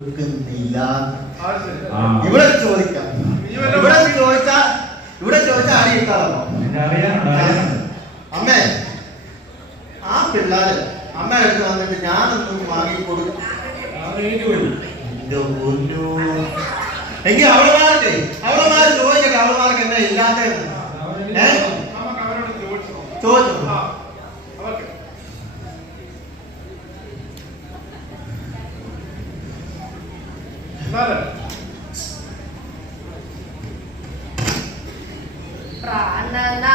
കൊടുക്കുന്നില്ല. ഇവിടെ ചോദിക്കാം, ഇവിടെ ചോദിച്ചാൽ ആര് കിട്ടാറോ? അമ്മേ, ആ പിള്ളേര് അമ്മ എടുത്ത് വന്നിട്ട് ഞാനൊന്നും വാങ്ങി കൊടുക്കും എങ്കിൽ അവളമാര് ചോദിക്കട്ടെ, അവളമാർക്ക് എന്താ ഇല്ലാത്ത ചോദിച്ചു. പ്രാണനാ